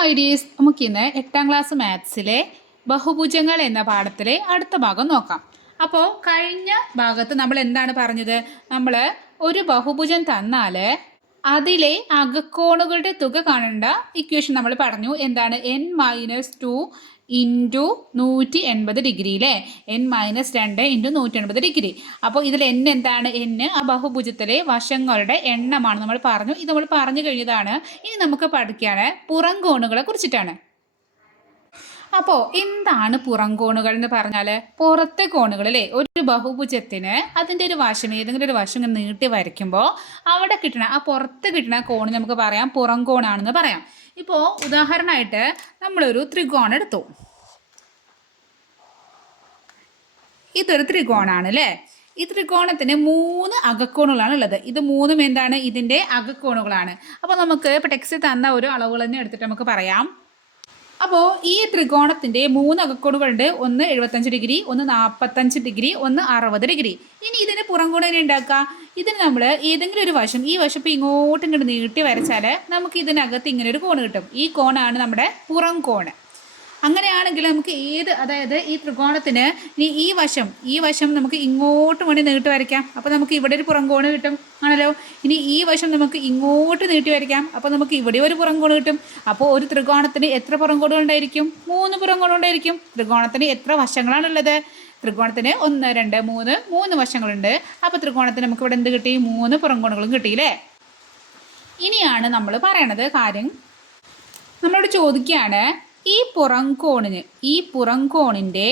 My dears, നമുക്കിന്ന് 8ാം class മാത്സിലെ ബഹുഭുജങ്ങൾ എന്ന പാഠത്തിലെ അടുത്ത ഭാഗം നോക്കാം. അപ്പോൾ കഴിഞ്ഞ ഭാഗത്ത് നമ്മൾ എന്താണ് പറഞ്ഞത്? നമ്മൾ ഒരു ബഹുഭുജം തന്നാൽ അതിലെ അകക്കോണുകളുടെ തുക കാണേണ്ട ഇക്വേഷൻ നമ്മൾ പറഞ്ഞു. എന്താണ്? n-2 ഇൻറ്റു 180 ഡിഗ്രി അല്ലേ? n-2 into 180 degree. അപ്പോൾ ഇതിൽ n എന്താണ്? n ആ ബഹുഭുജത്തിലെ വശങ്ങളുടെ എണ്ണമാണ് നമ്മൾ പറഞ്ഞു. ഇത് നമ്മൾ പറഞ്ഞു കഴിഞ്ഞതാണ്. ഇനി നമുക്ക് പഠിക്കുകയാണ് പുറം കോണുകളെ കുറിച്ചിട്ടാണ്. അപ്പോൾ എന്താണ് പുറം കോണുകൾ എന്ന് പറഞ്ഞാൽ പുറത്തെ കോണുകൾ അല്ലേ? ഒരു ബഹുഭുജത്തിന് അതിൻ്റെ ഒരു വശം, ഏതെങ്കിലും ഒരു വശം ഇങ്ങനെ നീട്ടി വരയ്ക്കുമ്പോൾ അവിടെ കിട്ടണ ആ പുറത്ത് കിട്ടുന്ന കോണ് നമുക്ക് പറയാം പുറം കോണാണെന്ന് പറയാം. ഇപ്പോൾ ഉദാഹരണമായിട്ട് നമ്മളൊരു ത്രികോണം എടുത്തു. ഇതൊരു ത്രികോണാണ് അല്ലേ? ഈ ത്രികോണത്തിന് 3 അകക്കോണുകളാണ് ഉള്ളത്. ഇത് മൂന്നും എന്താണ്? ഇതിൻ്റെ അകക്കോണുകളാണ്. അപ്പോൾ നമുക്ക് ഇപ്പോൾ ടെക്സ്റ്റ് തന്ന ഒരു അളവുകൾ തന്നെ എടുത്തിട്ട് നമുക്ക് പറയാം. അപ്പോൾ ഈ ത്രികോണത്തിൻ്റെ 3 അകക്കോണുകളുണ്ട്. ഒന്ന് 75 ഡിഗ്രി, ഒന്ന് 45 ഡിഗ്രി, ഒന്ന് 60 ഡിഗ്രി. ഇനി ഇതിന് പുറം കോൺ എങ്ങനെ ഉണ്ടാക്കുക? ഇതിന് നമ്മൾ ഏതെങ്കിലും ഒരു വശം, ഈ വശം ഇപ്പോൾ ഇങ്ങോട്ടും ഇങ്ങോട്ട് നീട്ടി വരച്ചാൽ നമുക്ക് ഇതിനകത്ത് ഇങ്ങനെ ഒരു കോണ് കിട്ടും. ഈ കോണാണ് നമ്മുടെ പുറം കോണ്. അങ്ങനെയാണെങ്കിൽ നമുക്ക് അതായത് ഈ ത്രികോണത്തിന് ഇനി ഈ വശം നമുക്ക് ഇങ്ങോട്ട് വേണ്ടി നീട്ടി വരയ്ക്കാം. അപ്പോൾ നമുക്ക് ഇവിടെ ഒരു പുറം കോണ് കിട്ടും ആണല്ലോ. ഇനി ഈ വശം നമുക്ക് ഇങ്ങോട്ട് നീട്ടി വരയ്ക്കാം. അപ്പോൾ നമുക്ക് ഇവിടെ ഒരു പുറം കോണ് കിട്ടും. അപ്പോൾ ഒരു ത്രികോണത്തിന് എത്ര പുറം കോണുകൾ ഉണ്ടായിരിക്കും? 3 പുറം കോണുകൾ ഉണ്ടായിരിക്കും. ത്രികോണത്തിന് എത്ര വശങ്ങളാണുള്ളത്? ത്രികോണത്തിന് 1, 2, 3 വശങ്ങളുണ്ട്. അപ്പോൾ ത്രികോണത്തിന് നമുക്ക് ഇവിടെ എന്ത് കിട്ടി? 3 പുറം കോണുകളും കിട്ടിയില്ലേ? ഇനിയാണ് നമ്മൾ പറയണത് കാര്യം. നമ്മളോട് ചോദിക്കുകയാണ് ഈ പുറം കോണിൻ്റെ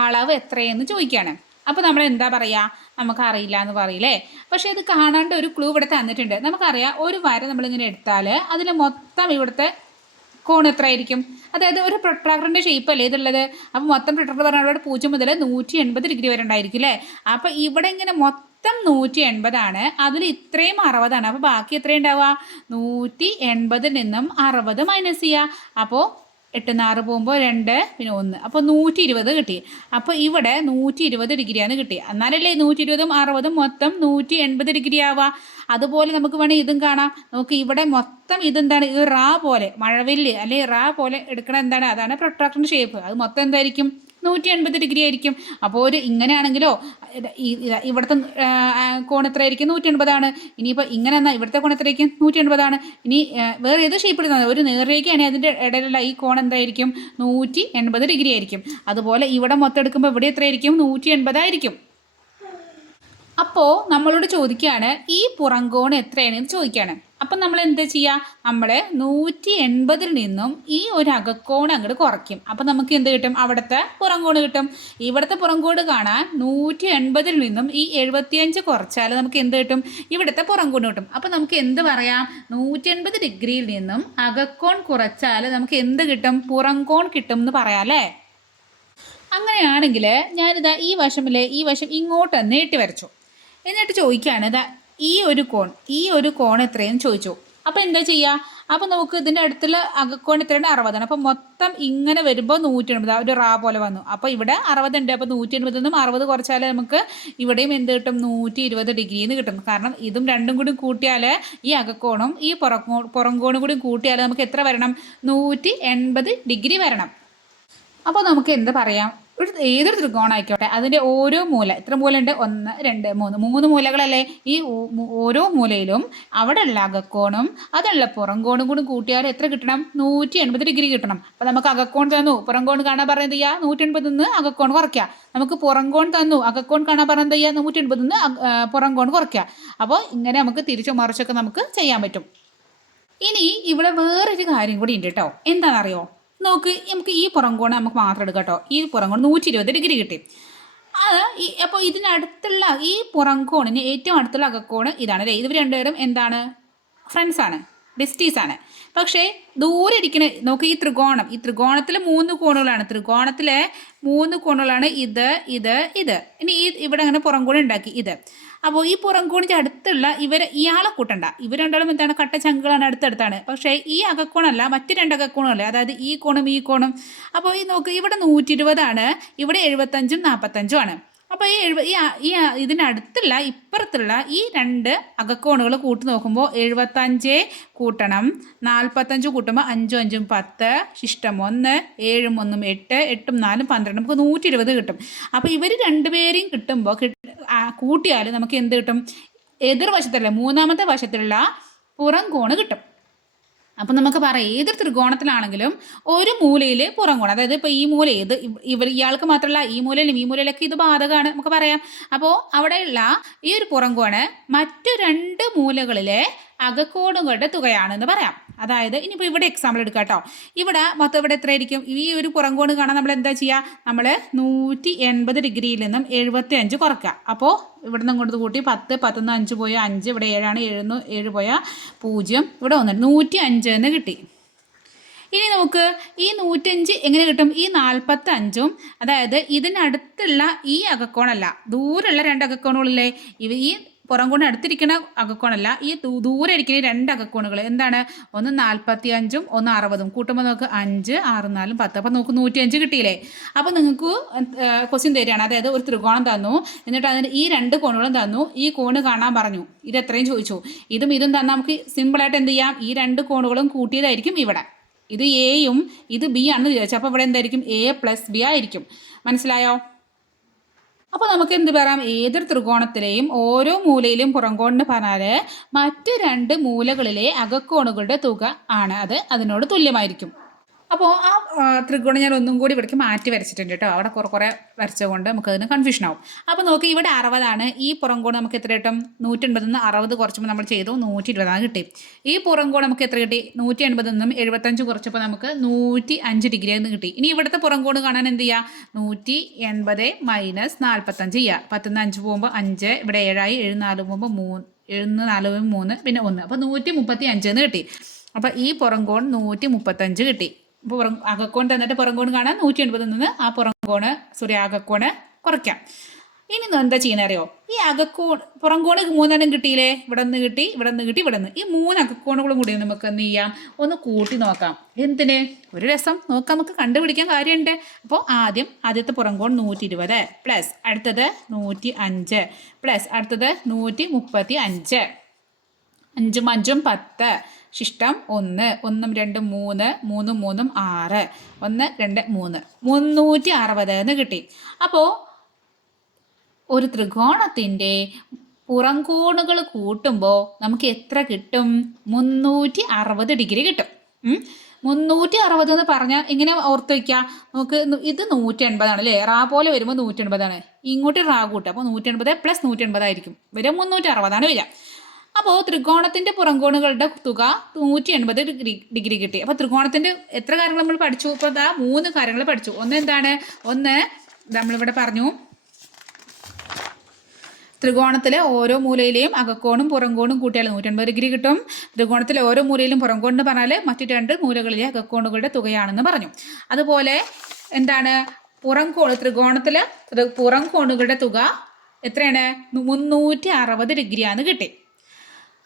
അളവ് എത്രയെന്ന് ചോദിക്കുകയാണ്. അപ്പോൾ നമ്മൾ എന്താ പറയുക? നമുക്കറിയില്ല എന്ന് പറയില്ലേ? പക്ഷേ ഇത് കാണാണ്ട് ഒരു ക്ലൂ ഇവിടെ തന്നിട്ടുണ്ട്. നമുക്കറിയാം, ഒരു വര നമ്മളിങ്ങനെ എടുത്താൽ അതിൽ മൊത്തം ഇവിടുത്തെ കോൺ എത്ര ആയിരിക്കും? അതായത് ഒരു പ്രൊട്രാക്ടറിൻ്റെ ഷേപ്പ് അല്ലേ ഇതുള്ളത്? അപ്പോൾ മൊത്തം പ്രൊട്രാക്ടർ പറഞ്ഞാൽ ഇവിടെ 0 മുതൽ 180 ഡിഗ്രി വരെ ഉണ്ടായിരിക്കും അല്ലേ? അപ്പോൾ ഇവിടെ ഇങ്ങനെ മൊത്തം 180 ആണ്. അതിൽ ഇത്രയും 60 ആണ്. അപ്പോൾ ബാക്കി എത്രയും ഉണ്ടാവുക? 180 നിന്നും 60 മൈനസ് ചെയ്യുക. അപ്പോൾ 8 6 പോകുമ്പോൾ 2 പിന്നെ 1, അപ്പോൾ 120 കിട്ടി. അപ്പോൾ ഇവിടെ 120 ഡിഗ്രിയാണ് കിട്ടി. എന്നാലല്ലേ 120ഉം 60ഉം മൊത്തം 180 ഡിഗ്രി ആവുക. അതുപോലെ നമുക്ക് വേണമെങ്കിൽ ഇതും കാണാം. നമുക്ക് ഇവിടെ മൊത്തം ഇതെന്താണ്? ഇത് റാ പോലെ, മഴവില്ല് അല്ലെങ്കിൽ റാ പോലെ എടുക്കണ എന്താണ്? അതാണ് പ്രൊട്രാക്ടറിൻ്റെ ഷേപ്പ്. അത് മൊത്തം എന്തായിരിക്കും? 180 ഡിഗ്രി ആയിരിക്കും. അപ്പോൾ ഒരു ഇങ്ങനെയാണെങ്കിലോ ഇവിടുത്തെ കോൺ എത്ര ആയിരിക്കും? 180 ആണ്. ഇനിയിപ്പോൾ ഇങ്ങനെ എന്നാൽ ഇവിടുത്തെ കോൺ എത്രയായിരിക്കും? 180 ആണ്. ഇനി വേറെ ഏത് ഷേപ്പ് ഇടുന്നത്? ഒരു നേർരേഖയാണെങ്കിൽ അതിൻ്റെ ഇടയിലുള്ള ഈ കോൺ എന്തായിരിക്കും? 180 ഡിഗ്രി ആയിരിക്കും. അതുപോലെ ഇവിടെ മൊത്തം എടുക്കുമ്പോൾ ഇവിടെ എത്രയായിരിക്കും? 180 ആയിരിക്കും. അപ്പോൾ നമ്മളോട് ചോദിക്കുകയാണ് ഈ പുറം കോൺ എത്രയാണെന്ന് ചോദിക്കുകയാണ്. അപ്പം നമ്മൾ എന്താ ചെയ്യുക? നമ്മൾ 180 നിന്നും ഈ ഒരു അകക്കോൺ അങ്ങോട്ട് കുറയ്ക്കും. അപ്പം നമുക്ക് എന്ത് കിട്ടും? അവിടുത്തെ പുറം കോൺ കിട്ടും. ഇവിടുത്തെ പുറം കോൺ കാണാൻ 180 നിന്നും ഈ 75 കുറച്ചാൽ നമുക്ക് എന്ത് കിട്ടും? ഇവിടുത്തെ പുറം കോൺ കിട്ടും. അപ്പം നമുക്ക് എന്ത് പറയാം? 180 ഡിഗ്രിയിൽ നിന്നും അകക്കോൺ കുറച്ചാൽ നമുക്ക് എന്ത് കിട്ടും? പുറം കോൺ കിട്ടും എന്ന് പറയാം അല്ലേ? അങ്ങനെയാണെങ്കിൽ ഞാനിതാ ഈ വശം ഇങ്ങോട്ട് നീട്ടി വരച്ചു. എന്നിട്ട് ചോദിക്കുകയാണ് ഈ ഒരു കോൺ എത്രയെന്ന് ചോദിച്ചു. അപ്പോൾ എന്താ ചെയ്യുക? അപ്പോൾ നമുക്ക് ഇതിൻ്റെ അടുത്തുള്ള അകക്കോൺ എത്രയാണ്? 60 ആണ്. അപ്പോൾ മൊത്തം ഇങ്ങനെ വരുമ്പോൾ 180, ഒരു റാ പോലെ വന്നു. അപ്പോൾ ഇവിടെ 60 ഉണ്ട്. അപ്പോൾ 180 നിന്നും 60 കുറച്ചാൽ നമുക്ക് ഇവിടെയും എന്ത് കിട്ടും? 120 ഡിഗ്രി എന്ന് കിട്ടും. കാരണം ഇതും രണ്ടും കൂടി കൂട്ടിയാൽ ഈ അകക്കോണും ഈ പുറം കോണും കൂടി കൂട്ടിയാൽ നമുക്ക് എത്ര വരണം? 180 ഡിഗ്രി വരണം. അപ്പോൾ നമുക്ക് എന്ത് പറയാം? ഏതൊരു ത്രികോണം ആയിക്കോട്ടെ, അതിൻ്റെ ഓരോ മൂല, എത്ര മൂല ഉണ്ട്? 1 2 3 മൂലകളല്ലേ? ഈ ഓരോ മൂലയിലും അവിടെ ഉള്ള അകക്കോണും അതുള്ള പുറം കോണും കൂടി കൂട്ടിയാൽ എത്ര കിട്ടണം? 180 ഡിഗ്രി കിട്ടണം. അപ്പോൾ നമുക്ക് അകക്കോൺ തന്നു, പുറം കോൺ കാണാൻ പറഞ്ഞത് ചെയ്യുക 180 നിന്ന് അകക്കോൺ കുറയ്ക്കുക. നമുക്ക് പുറം കോൺ തന്നു, അകക്കോൺ കാണാൻ പറഞ്ഞത് ചെയ്യുക 180 നിന്ന് പുറം കോൺ കുറയ്ക്കുക. അപ്പോൾ ഇങ്ങനെ നമുക്ക് തിരിച്ചു മറിച്ചൊക്കെ നമുക്ക് ചെയ്യാൻ പറ്റും. ഇനി ഇവിടെ വേറൊരു കാര്യം കൂടി ഉണ്ട് കേട്ടോ. എന്താണെന്നറിയോ? നമുക്ക് ഈ പുറം കോൺ നമുക്ക് മാത്രം എടുക്കാം കേട്ടോ. ഈ പുറം കോൺ 120 ഡിഗ്രി കിട്ടി. അപ്പോൾ ഇതിനടുത്തുള്ള ഈ പുറം കോണിന് ഏറ്റവും അടുത്തുള്ള അകക്കോണ് ഇതാണ് അല്ലേ? ഇവർ രണ്ടുപേരും എന്താണ്? ഫ്രണ്ട്സാണ്, ബെസ്റ്റീസാണ്. പക്ഷേ ദൂരെ ഇരിക്കുന്ന നോക്ക്, ഈ ത്രികോണത്തിൽ 3 കോണുകളാണ്. ത്രികോണത്തിലെ 3 കോണുകളാണ് ഇത്. ഇനി ഇവിടെ അങ്ങനെ പുറം കോൺ ഉണ്ടാക്കി ഇത്. അപ്പോൾ ഈ പുറം കോണിൻ്റെ അടുത്തുള്ള ഇയാളെ കൂട്ടണ്ട. ഇവർ രണ്ടാളും എന്താണ്? കട്ട ചങ്കുകളാണ്, അടുത്തടുത്താണ്. പക്ഷേ ഈ അകക്കോണല്ല, മറ്റ് 2 അകക്കോണല്ലേ, അതായത് ഈ കോണും. അപ്പോൾ ഈ നോക്ക്, ഇവിടെ 120 ആണ്, ഇവിടെ 75ഉം 45ഉം ആണ്. അപ്പോൾ ഇതിനടുത്തുള്ള ഇപ്പുറത്തുള്ള ഈ രണ്ട് അകക്കോണുകൾ കൂട്ടി നോക്കുമ്പോൾ 75 കൂട്ടണം 45 കൂട്ടുമ്പോൾ 5 5 10 ശിഷ്ടം 1 7 1 8 8 4 12 നമുക്ക് 120 കിട്ടും. അപ്പോൾ ഇവർ രണ്ടുപേരെയും കിട്ടുമ്പോൾ കൂട്ടിയാൽ നമുക്ക് എന്ത് കിട്ടും? എതിർവശത്തുള്ള മൂന്നാമത്തെ വശത്തുള്ള പുറം കോണ് കിട്ടും. അപ്പം നമുക്ക് പറയാം ഏതൊരു ത്രികോണത്തിലാണെങ്കിലും ഒരു മൂലയിൽ പുറം കോണം, അതായത് ഇപ്പോൾ ഈ മൂല ഇയാൾക്ക് മാത്രമല്ല ഈ മൂലയിലും ഈ മൂലയിലൊക്കെ ഇത് ബാധകമാണ് നമുക്ക് പറയാം. അപ്പോൾ അവിടെയുള്ള ഈ ഒരു പുറം കോണ് മറ്റു രണ്ട് മൂലകളിലെ അകക്കോണുകളുടെ തുകയാണെന്ന് പറയാം. അതായത് ഇനിയിപ്പോൾ ഇവിടെ എക്സാമ്പിൾ എടുക്കാം കേട്ടോ. ഇവിടെ മൊത്തം ഇവിടെ എത്രയായിരിക്കും? ഈ ഒരു പുറം കോണ് കാണാൻ നമ്മൾ എന്താ ചെയ്യുക? നമ്മൾ 180 ഡിഗ്രിയിൽ നിന്നും 75 കുറയ്ക്കുക. അപ്പോൾ ഇവിടെ നിന്ന് കൊണ്ട് കൂട്ടി 10 10 5 പോയ 5, ഇവിടെ 7 7 പോയ 0, ഇവിടെ 1 105 എന്ന് കിട്ടി. ഇനി നമുക്ക് ഈ 105 എങ്ങനെ കിട്ടും? ഈ 45ഉം അതായത് ഇതിനടുത്തുള്ള ഈ അകക്കോണല്ല, ദൂരെയുള്ള രണ്ട് അകക്കോണുകളില്ലേ, ഈ പുറം കോണ് അടുത്തിരിക്കുന്ന അകക്കോണല്ല, ഈ ദൂരെ ഇരിക്കുന്ന രണ്ട് അകക്കോണുകൾ എന്താണ്? ഒന്ന് 45ഉം ഒന്ന് 60ഉം കൂട്ടുമ്പോൾ നമുക്ക് 5 6 4 10. അപ്പോൾ നമുക്ക് 105 കിട്ടിയില്ലേ? അപ്പോൾ നിങ്ങൾക്ക് ക്വസ്റ്റ്യൻ തരികയാണ്, അതായത് ഒരു ത്രികോണം തന്നു, എന്നിട്ട് അതിന് ഈ രണ്ട് കോണുകളും തന്നു, ഈ കോണ് കാണാൻ പറഞ്ഞു, ഇത് എത്രയും ചോദിച്ചു. ഇതും തന്നാൽ നമുക്ക് സിമ്പിളായിട്ട് എന്ത് ചെയ്യാം? ഈ രണ്ട് കോണുകളും കൂട്ടിയതായിരിക്കും ഇവിടെ. ഇത് എയും ഇത് ബി ആണെന്ന് വിചാരിച്ചു. അപ്പോൾ ഇവിടെ എന്തായിരിക്കും? A + B ആയിരിക്കും. മനസ്സിലായോ? അപ്പോൾ നമുക്ക് എന്ത് പറയാം? ഏതൊരു ത്രികോണത്തിലെയും ഓരോ മൂലയിലും പുറംകോണിന് പറഞ്ഞാൽ മറ്റ് രണ്ട് മൂലകളിലെ അകക്കോണുകളുടെ തുക ആണ്, അത് അതിനോട് തുല്യമായിരിക്കും. അപ്പോൾ ആ ത്രികോണം ഞാൻ ഒന്നും കൂടി ഇവിടേക്ക് മാറ്റി വരച്ചിട്ടുണ്ട് കേട്ടോ. അവിടെ കുറേ വരച്ചതുകൊണ്ട് നമുക്കതിന് കൺഫ്യൂഷൻ ആവും. അപ്പോൾ നോക്കി ഇവിടെ 60 ഈ പുറംകോൺ നമുക്ക് എത്ര കിട്ടും? 180 നിന്ന് 60 കുറച്ചുമ്പോൾ നമ്മൾ ചെയ്തു 120 കിട്ടി. ഈ പുറംകോൺ നമുക്ക് എത്ര കിട്ടി? 180 നിന്നും 75 കുറച്ചപ്പോൾ നമുക്ക് 105 ഡിഗ്രി എന്ന് കിട്ടി. ഇനി ഇവിടുത്തെ പുറംകോൺ കാണാൻ എന്ത് ചെയ്യുക? 180 - 45 ചെയ്യുക. 10 5 പോകുമ്പോൾ 5, ഇവിടെ 7 7 4 പോകുമ്പോൾ 3, 7 4 3 പിന്നെ 1, അപ്പോൾ 135 എന്ന് കിട്ടി. അപ്പോൾ ഈ പുറംകോൺ 135 കിട്ടി. അപ്പോൾ അകക്കോൺ തന്നിട്ട് പുറംകോൺ കാണാൻ 180 നിന്ന് ആ അകക്കോണ് കുറയ്ക്കാം. ഇനി എന്താ ചെയ്യുന്നത് അറിയോ? ഈ പുറംകോണ് 3 കിട്ടിയില്ലേ? ഇവിടെ നിന്ന് കിട്ടി, ഇവിടെ നിന്ന് കിട്ടി, ഇവിടെ നിന്ന് ഈ 3 അകക്കോണുകളും കൂടി നമുക്ക് എന്ത് ചെയ്യാം? ഒന്ന് കൂട്ടി നോക്കാം. എന്തിന്? ഒരു രസം നോക്കാം, നമുക്ക് കണ്ടുപിടിക്കാൻ കാര്യമുണ്ട്. അപ്പോൾ ആദ്യത്തെ പുറംകോൺ 120 പ്ലസ് അടുത്തത് 105 പ്ലസ് അടുത്തത് 135, 5 5 10 ശിഷ്ടം 1 1 2 3 3 3 6 1 2 3 360 എന്ന് കിട്ടി. അപ്പോൾ ഒരു ത്രികോണത്തിൻ്റെ പുറംകോണുകൾ കൂട്ടുമ്പോൾ നമുക്ക് എത്ര കിട്ടും? 360 ഡിഗ്രി കിട്ടും. 360 എന്ന് പറഞ്ഞാൽ ഇങ്ങനെ ഓർത്ത് വയ്ക്കുക. നമുക്ക് ഇത് 180 ആണ് അല്ലേ? റാ പോലെ വരുമ്പോൾ 180 ആണ്, ഇങ്ങോട്ട് റാ കൂട്ടുക. അപ്പോൾ 180 + 180 ആയിരിക്കും വരിക, 360 വരിക. അപ്പോൾ ത്രികോണത്തിൻ്റെ പുറംകോണുകളുടെ തുക 180 ഡിഗ്രി കിട്ടി. അപ്പോൾ ത്രികോണത്തിൻ്റെ എത്ര കാര്യങ്ങൾ നമ്മൾ പഠിച്ചു? ഇപ്പോൾ 3 കാര്യങ്ങൾ പഠിച്ചു. ഒന്ന് എന്താണ്? ഒന്ന് നമ്മളിവിടെ പറഞ്ഞു, ത്രികോണത്തിലെ ഓരോ മൂലയിലെയും അകക്കോണും പുറംകോണും കൂട്ടിയാൽ 180 ഡിഗ്രി കിട്ടും. ത്രികോണത്തിലെ ഓരോ മൂലയിലും പുറംകോണെന്ന് പറഞ്ഞാൽ മറ്റു രണ്ട് മൂലകളിലെ അകക്കോണുകളുടെ തുകയാണെന്ന് പറഞ്ഞു. അതുപോലെ എന്താണ്? ത്രികോണത്തിലെ പുറംകോണുകളുടെ തുക എത്രയാണ്? 360 ഡിഗ്രിയാന്ന് കിട്ടി.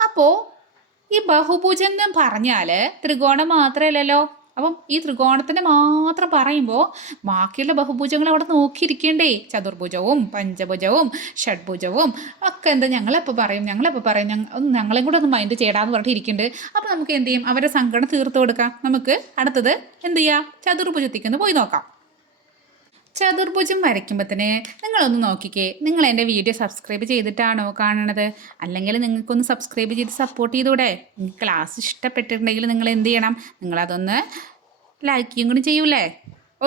അപ്പോൾ ഈ ബഹുഭുജം എന്ന് പറഞ്ഞാൽ ത്രികോണം മാത്രമല്ലല്ലോ. അപ്പം ഈ ത്രികോണത്തിൻ്റെ മാത്രം പറയുമ്പോൾ ബാക്കിയുള്ള ബഹുഭുജങ്ങൾ അവിടെ നോക്കിയിരിക്കേണ്ടേ? ചതുർഭുജവും പഞ്ചഭുജവും ഷഡ്ഭുജവും ഒക്കെ എന്താ ഞങ്ങളെപ്പോൾ പറയും ഞങ്ങളെയും കൂടെ ഒന്ന് മൈൻഡ് ചെയ്യടാന്ന് പറഞ്ഞിട്ട് ഇരിക്കുന്നുണ്ട്. അപ്പോൾ നമുക്ക് എന്ത് ചെയ്യും? അവരുടെ സങ്കടം തീർത്തു കൊടുക്കാം. നമുക്ക് അടുത്തത് എന്ത് ചെയ്യാം? ചതുർഭുജത്തേക്ക് ഒന്ന് പോയി നോക്കാം. ചതുർഭുജം വരയ്ക്കുമ്പോൾ തന്നെ നിങ്ങളൊന്ന് നോക്കിക്കേ, നിങ്ങൾ എൻ്റെ വീഡിയോ സബ്സ്ക്രൈബ് ചെയ്തിട്ടാണോ കാണണത്? അല്ലെങ്കിൽ നിങ്ങൾക്കൊന്ന് സബ്സ്ക്രൈബ് ചെയ്ത് സപ്പോർട്ട് ചെയ്തൂടെ? ക്ലാസ് ഇഷ്ടപ്പെട്ടിട്ടുണ്ടെങ്കിൽ നിങ്ങൾ എന്ത് ചെയ്യണം? നിങ്ങളതൊന്ന് ലൈക്കും കൂടി ചെയ്യൂലേ?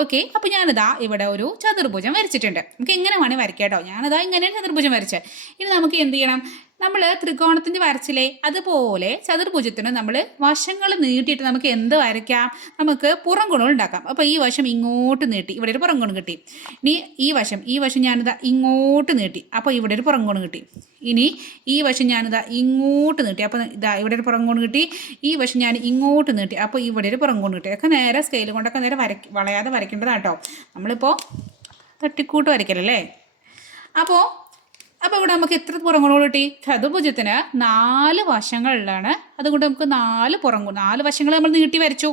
ഓക്കെ. അപ്പോൾ ഞാനിതാ ഇവിടെ ഒരു ചതുർഭുജം വരച്ചിട്ടുണ്ട്. നമുക്ക് എങ്ങനെ വേണമെങ്കിൽ വരയ്ക്കാം കേട്ടോ. ഞാനിതാ ഇങ്ങനെ ചതുർഭുജം വരച്ചത്. ഇനി നമുക്ക് എന്ത് ചെയ്യണം? നമ്മൾ ത്രികോണത്തിൻ്റെ വരച്ചില്ലേ അതുപോലെ ചതുർഭുജത്തിന് നമ്മൾ വശങ്ങൾ നീട്ടിയിട്ട് നമുക്ക് എന്ത് വരയ്ക്കാം? നമുക്ക് പുറംകോണുകൾ ഉണ്ടാക്കാം. അപ്പോൾ ഈ വശം ഇങ്ങോട്ട് നീട്ടി, ഇവിടെ ഒരു പുറംകോണ് കിട്ടി. ഇനി ഈ വശം ഞാനിതാ ഇങ്ങോട്ട് നീട്ടി, അപ്പോൾ ഇവിടെ ഒരു പുറംകോണ് കിട്ടി. ഇനി ഈ വശം ഞാനിതാ ഇങ്ങോട്ട് നീട്ടി, അപ്പോൾ ഇതാ ഇവിടെ ഒരു പുറംകോണ് കിട്ടി. ഈ വശം ഞാൻ ഇങ്ങോട്ട് നീട്ടി, അപ്പോൾ ഇവിടെ ഒരു പുറംകോണ് കിട്ടി. ഒക്കെ നേരെ സ്കെയിൽ കൊണ്ടൊക്കെ നേരെ വളയാതെ വരയ്ക്കേണ്ടതാണ് കേട്ടോ. നമ്മളിപ്പോൾ തട്ടിക്കൂട്ട് വരയ്ക്കലല്ലേ. അപ്പോൾ ഇവിടെ നമുക്ക് എത്ര പുറംകോണുകൾ കിട്ടി? ചതുർഭുജത്തിന് 4 വശങ്ങളിലാണ്. അതുകൊണ്ട് നമുക്ക് 4 വശങ്ങൾ നമ്മൾ നീട്ടി വരച്ചു.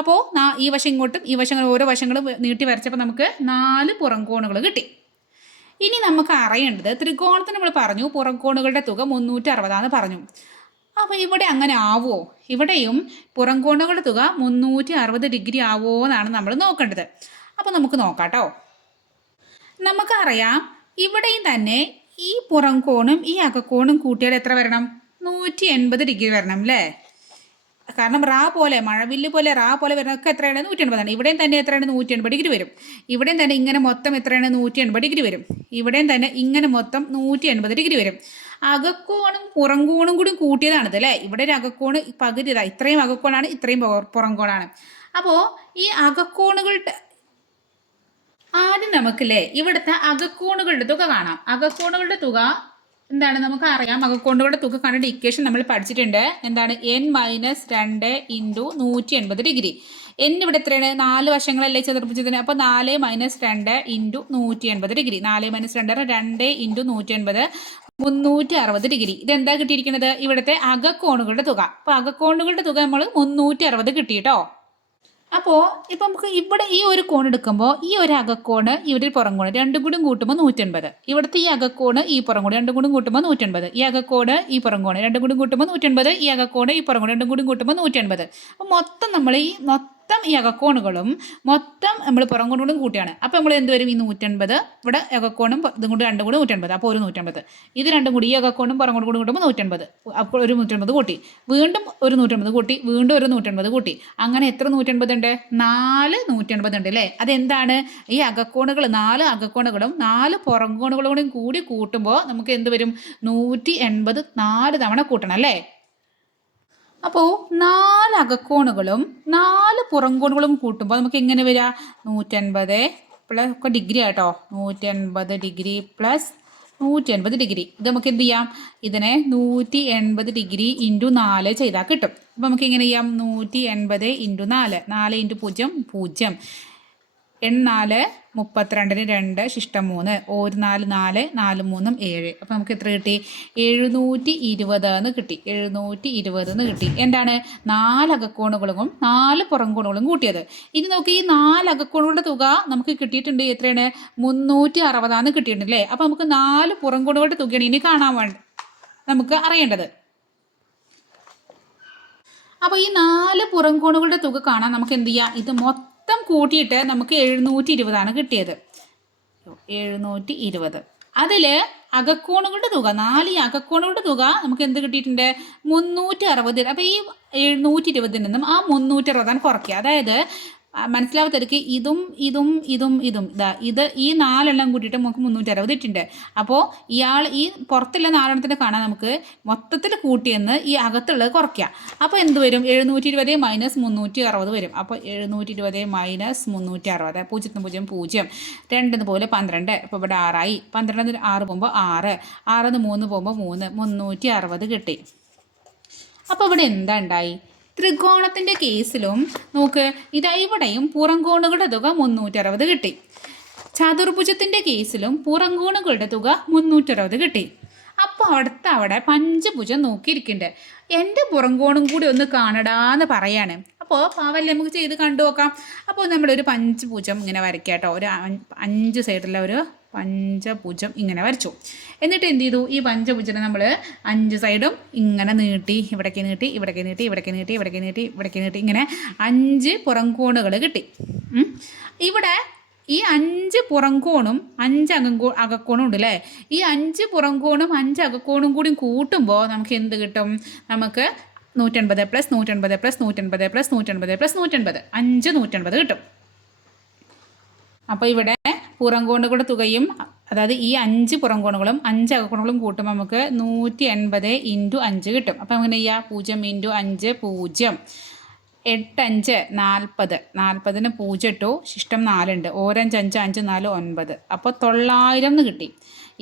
അപ്പോൾ ഈ വശം ഇങ്ങോട്ടും ഈ വശങ്ങൾ ഓരോ വശങ്ങളും നീട്ടി വരച്ചപ്പോൾ നമുക്ക് 4 പുറംകോണുകൾ കിട്ടി. ഇനി നമുക്ക് അറിയേണ്ടത് ത്രികോണത്തിന് നമ്മൾ പറഞ്ഞു പുറംകോണുകളുടെ തുക 360 പറഞ്ഞു. അപ്പോൾ ഇവിടെ അങ്ങനെ ആവോ? ഇവിടെയും പുറംകോണുകളുടെ തുക 360 ഡിഗ്രി ആവോ എന്നാണ് നമ്മൾ നോക്കേണ്ടത്. അപ്പോൾ നമുക്ക് നോക്കാം കേട്ടോ. നമുക്കറിയാം ഇവിടെയും തന്നെ ഈ പുറംകോണും ഈ അകക്കോണും കൂട്ടിയാൽ എത്ര വരണം? 180 ഡിഗ്രി വരണം അല്ലേ? കാരണം റാ പോലെ മഴവില്ല് പോലെ റാ പോലെ വരുന്നതൊക്കെ എത്രയാണ്? 180. ഇവിടെയും തന്നെ എത്രയാണ്? 180 ഡിഗ്രി വരും. ഇവിടെയും തന്നെ ഇങ്ങനെ മൊത്തം എത്രയാണ്? 180 ഡിഗ്രി വരും. ഇവിടെയും തന്നെ ഇങ്ങനെ മൊത്തം 180 ഡിഗ്രി വരും. അകക്കോണും പുറംകോണും കൂടി കൂട്ടിയതാണിത് അല്ലേ? ഇവിടെ ഒരു അകക്കോണ് പകുതി ഇതാ, ഇത്രയും അകക്കോണാണ്, ഇത്രയും പുറംകോണാണ്. അപ്പോൾ ഈ അകക്കോണുകളുടെ ആദ്യം നമുക്കല്ലേ ഇവിടുത്തെ അകക്കോണുകളുടെ തുക കാണാം. അകക്കോണുകളുടെ തുക എന്താണ് നമുക്ക് അറിയാം. അകക്കോണുകളുടെ തുക കാണേണ്ട ഇക്വേഷൻ നമ്മൾ പഠിച്ചിട്ടുണ്ട്. എന്താണ്? n-2 into 180 degree. n ഇവിടെ എത്രയാണ്? 4 വശങ്ങളല്ലേ ചതുർഭുജത്തിന്. അപ്പോൾ 4 - 2 ഇൻറ്റു 180 ഡിഗ്രി. 4 - 2 2 into 180 360 degree. ഇതെന്താ കിട്ടിയിരിക്കുന്നത്? ഇവിടുത്തെ അകക്കോണുകളുടെ തുക. അപ്പോൾ അകക്കോണുകളുടെ തുക നമ്മൾ 360 കിട്ടി കേട്ടോ. അപ്പോൾ ഇപ്പം നമുക്ക് ഇവിടെ ഈ ഒരു കോൺ എടുക്കുമ്പോൾ ഈ ഒരു അകക്കോണ് ഇവിടെ പുറംകോണ് രണ്ടും കൂടി കൂട്ടുമ്പോൾ 180. ഇവിടുത്തെ ഈ അകക്കോണ് ഈ പുറംകോണ് രണ്ടും കൂടി കൂട്ടുമ്പോൾ 180. ഈ അകക്കോണ് ഈ പുറംകോണ് രണ്ടും കൂടി കൂട്ടുമ്പോൾ 180. ഈ അകക്കോണ് ഈ പുറംകോണ് രണ്ടും കൂടി കൂട്ടുമ്പോൾ 180. അപ്പോൾ മൊത്തം നമ്മൾ ഈ അകക്കോണുകളും മൊത്തം നമ്മൾ പുറംകോണുകളും കൂട്ടിയാണ്. അപ്പോൾ നമ്മൾ എന്ത് വരും? ഈ 180 ഇവിടെ അകക്കോണും ഇതും കൂടി രണ്ടും കൂടി 180. അപ്പോൾ ഒരു 180. ഇത് രണ്ടും കൂടി ഈ അകക്കോണും പുറംകോണും കൂടി കൂട്ടുമ്പോൾ 180. അപ്പോൾ ഒരു 180 കൂട്ടി, വീണ്ടും ഒരു 180 കൂട്ടി, വീണ്ടും ഒരു 180 കൂട്ടി. അങ്ങനെ എത്ര 180 ഉണ്ട്? 4 180 ഉണ്ട് അല്ലേ? അതെന്താണ്? ഈ അകക്കോണുകൾ 4 അകക്കോണുകളും 4 പുറംകോണുകളും കൂടി കൂട്ടുമ്പോൾ നമുക്ക് എന്ത് വരും? 180 4 തവണ കൂട്ടണം അല്ലേ? അപ്പോൾ 4 അകക്കോണുകളും 4 പുറംകോണുകളും കൂട്ടുമ്പോൾ നമുക്ക് എങ്ങനെ വരിക? 180 പ്ലസ് ഒക്കെ ഡിഗ്രി ആട്ടോ. 180 ഡിഗ്രി പ്ലസ് 180 ഡിഗ്രി. ഇത് നമുക്ക് എന്ത് ചെയ്യാം? ഇതിനെ 180 ഡിഗ്രി ഇൻറ്റു 4 ചെയ്താൽ കിട്ടും. അപ്പോൾ നമുക്ക് എങ്ങനെ ചെയ്യാം? 180 ഇൻറ്റു 4 4 ഇൻറ്റു 0 0. 4 32 2 ശിഷ്ടം 3 1 4 4 4 3 7. അപ്പോൾ നമുക്ക് എത്ര കിട്ടി? 720 എന്ന് കിട്ടി. 720 എന്ന് കിട്ടി. എന്താണ്? 4 അകക്കോണുകളും 4 പുറംകോണുകളും കൂട്ടിയത്. ഇനി നമുക്ക് ഈ 4 അകക്കോണുകളുടെ തുക നമുക്ക് കിട്ടിയിട്ടുണ്ട്. എത്രയാണ്? 360 കിട്ടിയിട്ടുണ്ട് അല്ലേ? അപ്പോൾ നമുക്ക് 4 പുറംകോണുകളുടെ തുകയാണ് ഇനി കാണാൻ വേണ്ടി നമുക്ക് അറിയേണ്ടത്. അപ്പോൾ ഈ 4 പുറംകോണുകളുടെ തുക കാണാൻ നമുക്ക് എന്ത് ചെയ്യാം? ഇത് മൊത്തം കൂട്ടിയിട്ട് നമുക്ക് 720 കിട്ടിയത്. 720. അതിൽ അകക്കോണുകളുടെ തുക 4 അകക്കോണുകളുടെ തുക നമുക്ക് എന്ത് കിട്ടിയിട്ടുണ്ട്? 360. അപ്പോൾ ഈ 720 നിന്നും ആ 360 കുറയ്ക്കുക. അതായത് മനസ്സിലാവാത്തവർക്ക് ഇതും ഇത് ഈ 4 എണ്ണം കൂട്ടിയിട്ട് നമുക്ക് 360 ഇട്ടുണ്ട്. അപ്പോൾ ഈ പുറത്തുള്ള 4 എണ്ണത്തിൻ്റെ കാണാൻ നമുക്ക് മൊത്തത്തിൽ കൂട്ടിയെന്ന് ഈ അകത്തുള്ളത് കുറയ്ക്കുക. അപ്പോൾ എന്ത് വരും? 720 മൈനസ് 360 വരും. അപ്പോൾ 720 മൈനസ് 360 0 0 2 പോലെ 12. അപ്പോൾ ഇവിടെ 6 ആയി. 12 6 പോകുമ്പോൾ 6 6 3 പോകുമ്പോൾ 3 360 കിട്ടി. അപ്പോൾ ഇവിടെ എന്താ ഉണ്ടായി? ത്രികോണത്തിൻ്റെ കേസിലും നോക്ക് ഇതാ ഇവിടെയും പുറംകോണുകളുടെ തുക 360 കിട്ടി. ചതുർഭുജത്തിൻ്റെ കേസിലും പുറംകോണുകളുടെ തുക 360 കിട്ടി. അപ്പോൾ അവിടെ പഞ്ചഭുജം നോക്കിയിരിക്കുന്നുണ്ട്. എൻ്റെ പുറംകോണും കൂടി ഒന്ന് കാണടാന്ന് പറയാണ്. അപ്പോൾ പാവല്ലേ നമുക്ക് ചെയ്ത് കണ്ടു നോക്കാം. അപ്പോൾ നമ്മളൊരു പഞ്ചഭുജം ഇങ്ങനെ വരയ്ക്കാം കേട്ടോ. ഒരു 5 സൈഡുള്ള ഒരു പഞ്ചഭുജം ഇങ്ങനെ വരച്ചു. എന്നിട്ട് എന്ത് ചെയ്തു? ഈ പഞ്ചഭുജനെ നമ്മൾ 5 സൈഡും ഇങ്ങനെ നീട്ടി, ഇവിടേക്ക് നീട്ടി, ഇവിടേക്ക് നീട്ടി, ഇവിടേക്ക് നീട്ടി, ഇവിടേക്ക് നീട്ടി, ഇവിടേക്ക് നീട്ടി, ഇങ്ങനെ 5 പുറംകോണുകൾ കിട്ടി. ഇവിടെ ഈ 5 പുറംകോണും 5 അകക്കോണും ഉണ്ട് അല്ലേ? ഈ 5 പുറംകോണും 5 അകക്കോണും കൂടി കൂട്ടുമ്പോൾ നമുക്ക് എന്ത് കിട്ടും? നമുക്ക് 180 പ്ലസ് 180 പ്ലസ് 180 പ്ലസ് 180 പ്ലസ് 180 5 180 കിട്ടും. അപ്പോൾ ഇവിടെ പുറംകോണുകളുടെ തുകയും അതായത് ഈ 5 പുറംകോണുകളും 5 അകക്കോണുകളും കൂട്ടുമ്പോൾ നമുക്ക് 180 ഇൻറ്റു 5 കിട്ടും. അപ്പോൾ അങ്ങനെ ചെയ്യുക? 0 ഇൻറ്റു 5 0 8 5 40 40ന് 0 ഇട്ടു, ശിഷ്ടം 4 ഉണ്ട്. 5 5 5 4 9. അപ്പോൾ 900 എന്ന് കിട്ടി.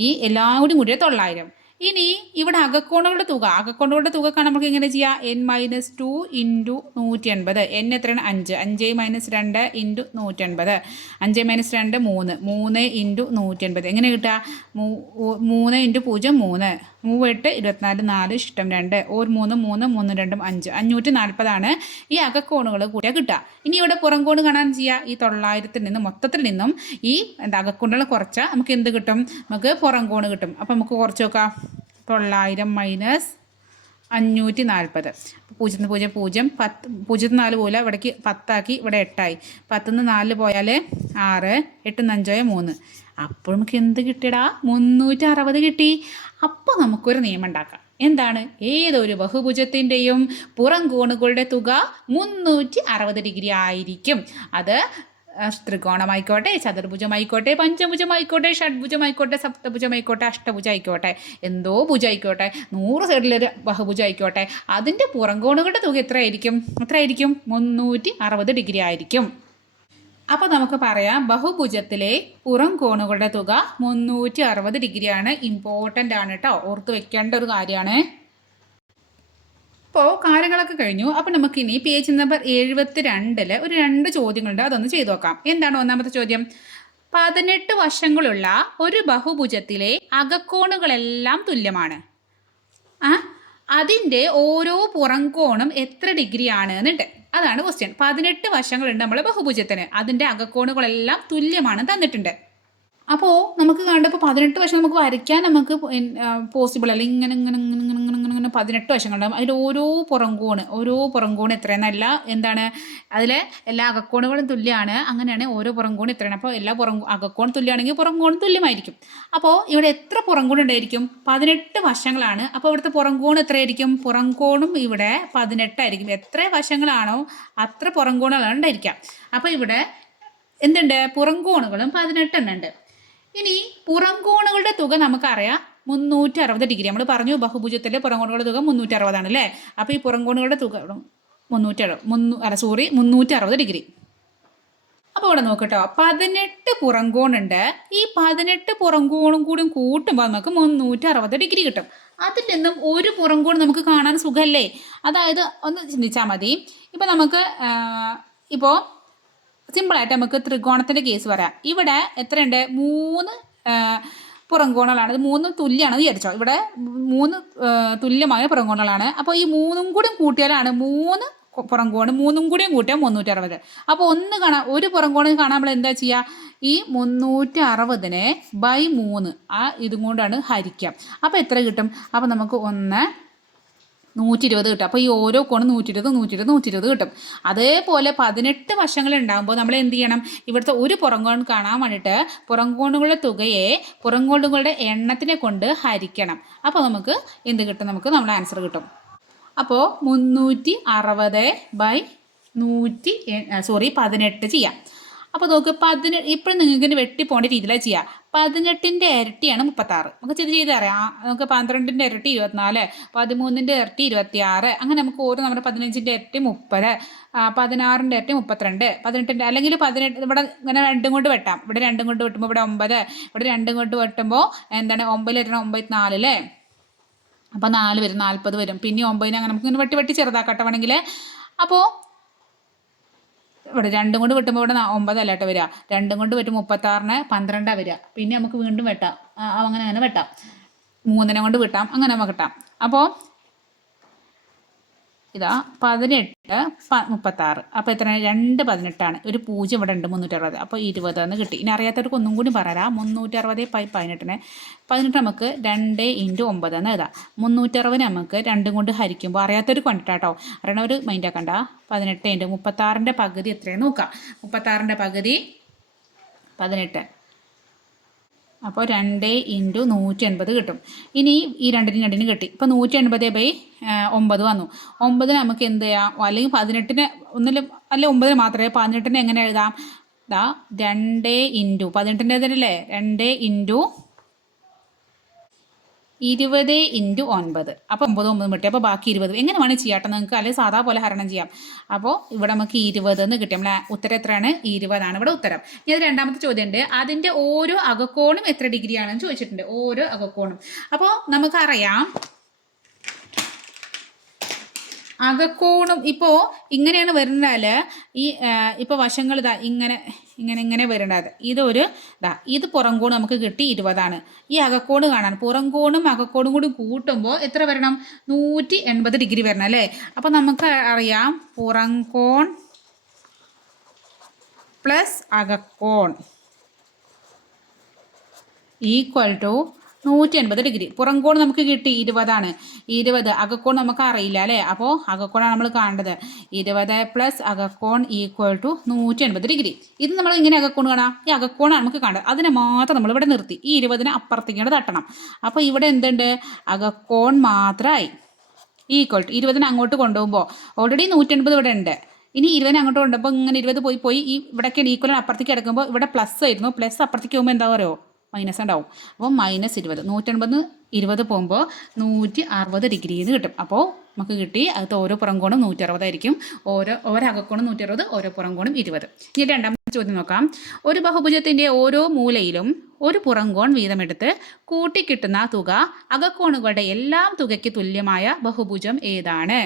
ഈ എല്ലാം കൂടി കൂട്ടിയത് 900. ഇനി ഇവിടെ അകക്കോണുകളുടെ തുക കാണാൻ നമുക്ക് എങ്ങനെ ചെയ്യാം? n-2 into 180. n എത്രയാണ്? 5 5 - 2 ഇൻറ്റു 180. 5 - 2 3 3 ഇൻറ്റു 180. എങ്ങനെ കിട്ടുക? 3 ഇൻറ്റു 0 3 3 8 24 4 ഇഷ്ടം 2 ഒരു 3 3 3 2 5 540 ഈ അകക്കോണുകൾ കൂട്ടിയാൽ കിട്ടുക. ഇനി ഇവിടെ പുറം കോണ് കാണാൻ ചെയ്യുക. ഈ 900 നിന്നും മൊത്തത്തിൽ നിന്നും ഈ അകക്കോണുകൾ കുറച്ചാൽ നമുക്ക് എന്ത് കിട്ടും? നമുക്ക് പുറം കോണ് കിട്ടും. അപ്പോൾ നമുക്ക് കുറച്ച് നോക്കാം. 900 മൈനസ് 540. 0 0 0 10 0 4 പോലെ ഇവിടേക്ക് 10 ആക്കി, ഇവിടെ 8 ആയി. 10 4 പോയാൽ 6 8 5 3. അപ്പോൾ നമുക്ക് എന്ത് കിട്ടിയടാ? 360 കിട്ടി. അപ്പോൾ നമുക്കൊരു നിയമം ഉണ്ടാക്കാം. എന്താണ്? ഏതൊരു ബഹുഭുജത്തിൻ്റെയും പുറം കോണുകളുടെ തുക 360 ഡിഗ്രി ആയിരിക്കും. അത് ത്രികോണമായിക്കോട്ടെ, ചതുർഭുജമായിക്കോട്ടെ, പഞ്ചഭുജമായിക്കോട്ടെ, ഷഡ്ഭുജമായിക്കോട്ടെ, സപ്തഭുജമായിക്കോട്ടെ, അഷ്ടഭുജമായിക്കോട്ടെ, എന്തോ ഭുജമായിക്കോട്ടെ, 100 സൈഡിലൊരു ബഹുഭുജമായിക്കോട്ടെ, അതിൻ്റെ പുറംകോണുകളുടെ തുക എത്രയായിരിക്കും? 360 ഡിഗ്രി ആയിരിക്കും. അപ്പോൾ നമുക്ക് പറയാം, ബഹുഭുജത്തിലെ പുറം കോണുകളുടെ തുക 360 ഡിഗ്രിയാണ്. ഇമ്പോർട്ടൻ്റ് ആണ് കേട്ടോ, ഓർത്ത് വെക്കേണ്ട ഒരു കാര്യമാണ്. അപ്പോൾ കാര്യങ്ങളൊക്കെ കഴിഞ്ഞു. അപ്പോൾ നമുക്കിനി പേജ് നമ്പർ 72 ഒരു 2 ചോദ്യങ്ങളുണ്ട്, അതൊന്ന് ചെയ്തു നോക്കാം. എന്താണ് ഒന്നാമത്തെ ചോദ്യം? 18 വശങ്ങളുള്ള ഒരു ബഹുഭുജത്തിലെ അകക്കോണുകളെല്ലാം തുല്യമാണ്. അതിൻ്റെ ഓരോ പുറംകോണും എത്ര ഡിഗ്രിയാണ് എന്നുണ്ട്. അതാണ് ക്വസ്റ്റ്യൻ. 18 വശങ്ങളുണ്ട് നമ്മളെ ബഹുഭുജത്തിന്, അതിൻ്റെ അകക്കോണുകളെല്ലാം തുല്യമാണ് തന്നിട്ടുണ്ട്. അപ്പോൾ നമുക്ക് കണ്ടപ്പോൾ 18 വശം നമുക്ക് വരയ്ക്കാൻ നമുക്ക് പോസിബിൾ അല്ല. ഇങ്ങനെ ഇങ്ങനെ ഇങ്ങനെ ഇങ്ങനെ ഇങ്ങനെ ഇങ്ങനെ 18 വശങ്ങളുണ്ടാകും. അതിൽ ഓരോ പുറംകോണ് എത്രയെന്നല്ല, എന്താണ് അതിലെ എല്ലാ അകക്കോണുകളും തുല്യമാണ്. അങ്ങനെയാണ് ഓരോ പുറംകോണ് എത്രയാണ്. അപ്പോൾ എല്ലാ അകക്കോൺ തുല്യമാണെങ്കിൽ പുറംകോണും തുല്യമായിരിക്കും. അപ്പോൾ ഇവിടെ എത്ര പുറംകോൺ ഉണ്ടായിരിക്കും? 18 വശങ്ങളാണ്. അപ്പോൾ ഇവിടുത്തെ പുറംകോൺ എത്രയായിരിക്കും? പുറംകോണും ഇവിടെ 18 ആയിരിക്കും. എത്ര വശങ്ങളാണോ അത്ര പുറംകോണുകളാണ് ഉണ്ടായിരിക്കുക. അപ്പോൾ ഇവിടെ എന്തുണ്ട്? പുറംകോണുകളും 18 ഉണ്ട്. ഇനി പുറംകോണുകളുടെ തുക നമുക്കറിയാം 360 ഡിഗ്രി. നമ്മൾ പറഞ്ഞു ബഹുഭുജത്തിലെ പുറംകോണുകളുടെ തുക 360 ആണ് അല്ലേ. അപ്പോൾ ഈ പുറംകോണുകളുടെ തുക 360 ഡിഗ്രി. അപ്പോൾ ഇവിടെ നോക്കട്ടോ, 18 പുറംകോണുണ്ട്. ഈ 18 പുറംകോണും കൂടി കൂട്ടുമ്പോൾ നമുക്ക് 360 ഡിഗ്രി കിട്ടും. അതിൽ നിന്നും ഒരു പുറംകോൺ നമുക്ക് കാണാൻ സുഖമല്ലേ? അതായത് ഒന്ന് ചിന്തിച്ചാൽ മതി. ഇപ്പോൾ നമുക്ക് ഇപ്പോൾ സിമ്പിളായിട്ട് നമുക്ക് ത്രികോണത്തിൻ്റെ കേസ് പറയാം. ഇവിടെ എത്രയുണ്ട്? 3 പുറംകോണുകളാണ്. ഇത് 3 തുല്യമാണെന്ന് വിചാരിച്ചോ. ഇവിടെ 3 തുല്യമായ പുറംകോണുകളാണ്. അപ്പോൾ ഈ 3 കൂടി കൂട്ടിയാലാണ് 3 പുറംകോണ്, 3 കൂടിയും കൂട്ടിയാൽ 360. അപ്പോൾ ഒരു പുറംകോണ് കാണാൻ നമ്മൾ എന്താ ചെയ്യുക? ഈ 360നെ ബൈ 3 ഇതും കൊണ്ടാണ് ഹരിക്കാം. അപ്പോൾ എത്ര കിട്ടും? അപ്പോൾ നമുക്ക് 120 കിട്ടും. അപ്പോൾ ഈ ഓരോ കോണ് 120 കിട്ടും. അതേപോലെ 18 വശങ്ങൾ ഉണ്ടാകുമ്പോൾ നമ്മൾ എന്ത് ചെയ്യണം? ഇവിടുത്തെ ഒരു പുറംകോൺ കാണാൻ വേണ്ടിയിട്ട് പുറംകോണുകളുടെ തുകയെ പുറംകോണുകളുടെ എണ്ണത്തിനെ കൊണ്ട് ഹരിക്കണം. അപ്പോൾ നമുക്ക് എന്ത് കിട്ടും? നമ്മുടെ ആൻസർ കിട്ടും. അപ്പോൾ 360 ബൈ 18 ചെയ്യാം. അപ്പോൾ നോക്ക്, 18 ഇപ്പോഴും നിങ്ങൾക്ക് വെട്ടിപ്പോണ്ട രീതിയിലാണ് ചെയ്യുക. 18ൻ്റെ ഇരട്ടിയാണ് 36. നമുക്ക് ചെയ്ത് അറിയാം. നമുക്ക് 12ൻ്റെ ഇരട്ടി 24, 13ൻ്റെ ഇരട്ടി 26, അങ്ങനെ നമുക്ക് ഓരോ നമ്മുടെ 15ൻ്റെ ഇരട്ടി 30, 16ൻ്റെ ഇരട്ടി 32, 18ൻ്റെ അല്ലെങ്കിൽ 18 ഇവിടെ ഇങ്ങനെ 2 കൊണ്ട് വെട്ടാം. ഇവിടെ 2 കൊണ്ട് വെട്ടുമ്പോൾ ഇവിടെ 9, ഇവിടെ 2 കൊണ്ട് വെട്ടുമ്പോൾ എന്താണ് 9 4 അല്ലേ. അപ്പോൾ 4 വരും, 40 വരും. പിന്നെ 9 അങ്ങനെ നമുക്ക് ഇങ്ങനെ വെട്ടി ചെറുതാക്കട്ടെ വേണമെങ്കിൽ. അപ്പോൾ ഇവിടെ 2 കൊണ്ട് വെട്ടുമ്പോൾ ഇവിടെ 9 അല്ലാട്ടോ വരിക. 2 കൊണ്ട് വെട്ടുമ്പോൾ 36ന് 12 വരിക. പിന്നെ നമുക്ക് വീണ്ടും വെട്ടാം, അങ്ങനെ വെട്ടാം. 3നെ കൊണ്ട് വെട്ടാം, അങ്ങനെ നമുക്ക് കിട്ടാം. അപ്പോൾ ഇതാ 18 36. അപ്പോൾ എത്ര? 2 18ആണ്. ഒരു 0 ഇവിടെ ഉണ്ട്, 360. അപ്പോൾ 20 എന്ന് കിട്ടി. ഇനി അറിയാത്തവർക്ക് ഒന്നും കൂടി പറയാം. 360 ബൈ 18 നമുക്ക് 2 × 9 എന്ന് എഴുതാം. 360 നമുക്ക് 2 കൊണ്ട് ഹരിക്കുമ്പോൾ അറിയാത്തൊരു കണ്ടിട്ടാട്ടോ, അറിയണവർ മൈൻഡ് ആക്കണ്ട. 18 × 36ൻ്റെ പകുതി എത്രയാണ് നോക്കാം. 36ൻ്റെ പകുതി 18. അപ്പോൾ 2 × 180 കിട്ടും. ഇനി ഈ 2ന് കിട്ടി. ഇപ്പോൾ 180 ബൈ 9 വന്നു. 9 നമുക്ക് എന്ത് ചെയ്യാം? അല്ലെങ്കിൽ 18ന് ഒന്നിലും അല്ലെ 9 മാത്രമേ. 18ന് എങ്ങനെ എഴുതാം? 2 × 18ൻ്റെതല്ലേ 2 × 20 × 9. അപ്പോൾ 9 കിട്ടി. അപ്പോൾ ബാക്കി 20 എങ്ങനെ വേണമെങ്കിൽ ചെയ്യാട്ടോ നിങ്ങൾക്ക്, അല്ലെങ്കിൽ സാധാ പോലെ ഹരണം ചെയ്യാം. അപ്പോൾ ഇവിടെ നമുക്ക് 20 എന്ന് കിട്ടി. നമ്മളെ ഉത്തരം എത്രയാണ്? 20 ആണ് ഇവിടെ ഉത്തരം. ഇനി അത് രണ്ടാമത്തെ ചോദ്യം ഉണ്ട്. അതിൻ്റെ ഓരോ അകക്കോണും എത്ര ഡിഗ്രിയാണെന്ന് ചോദിച്ചിട്ടുണ്ട്. ഓരോ അകക്കോണും. അപ്പോൾ നമുക്കറിയാം അകക്കോണും ഇപ്പോൾ ഇങ്ങനെയാണ് വരുന്നാൽ ഈ ഇപ്പോൾ വശങ്ങൾ ഇതാ ഇങ്ങനെ ഇങ്ങനെ ഇങ്ങനെ വരേണ്ടത് ഇതൊരു ഇത് പുറംകോണ് നമുക്ക് കിട്ടി 20 ഈ അകക്കോണ് കാണാൻ പുറംകോണും അകക്കോണും കൂടി കൂട്ടുമ്പോൾ എത്ര വരണം 180 ഡിഗ്രി വരണം അല്ലേ. അപ്പോൾ നമുക്ക് അറിയാം പുറംകോൺ പ്ലസ് അകക്കോൺ ഈക്വൽ ടു 180 ഡിഗ്രി. പുറംകോൺ നമുക്ക് കിട്ടി 20 അകക്കോൺ നമുക്ക് അറിയില്ല അല്ലേ. അപ്പോൾ അകക്കോണാണ് നമ്മൾ കാണേണ്ടത്. 20 പ്ലസ് അകക്കോൺ ഈക്വൽ ടു 180 ഡിഗ്രി. ഇത് നമ്മൾ ഇങ്ങനെ അകക്കോൺ കാണാം. ഈ അകക്കോണാണ് നമുക്ക് കാണേണ്ടത്. അതിനെ മാത്രം നമ്മൾ ഇവിടെ നിർത്തി ഈ 20 അപ്പുറത്തേക്കാണ് തട്ടണം. അപ്പോൾ ഇവിടെ എന്തുണ്ട് അകക്കോൺ മാത്രമായി ഈക്വൽ ടു 20 അങ്ങോട്ട് കൊണ്ടുപോകുമ്പോൾ ഓൾറെഡി 180 ഇവിടെ ഉണ്ട്. ഇനി 20 അങ്ങോട്ട് കൊണ്ടുപോകുമ്പോൾ ഇങ്ങനെ 20 പോയി ഈ ഇവിടേക്ക് ഈക്വൽ അപ്പുറത്തേക്ക് കിടക്കുമ്പോൾ ഇവിടെ പ്ലസ് ആയിരുന്നു. പ്ലസ് അപ്പുറത്തേക്ക് പോകുമ്പോൾ എന്താ പറയുമോ മൈനസ് ഉണ്ടാവും. അപ്പോൾ -20 180 20 പോകുമ്പോൾ 160 ഡിഗ്രിന്ന് കിട്ടും. അപ്പോൾ നമുക്ക് കിട്ടി അത് ഓരോ പുറംകോണും 160 ആയിരിക്കും. ഓരോ അകക്കോണും 160 ഓരോ പുറംകോണും 20. ഇനി രണ്ടാമത്തെ ചോദ്യം നോക്കാം. ഒരു ബഹുഭുജത്തിൻ്റെ ഓരോ മൂലയിലും ഒരു പുറംകോൺ വീതമെടുത്ത് കൂട്ടിക്കിട്ടുന്ന തുക അകക്കോണുകളുടെ എല്ലാം തുകയ്ക്ക് തുല്യമായ ബഹുഭുജം ഏതാണ്?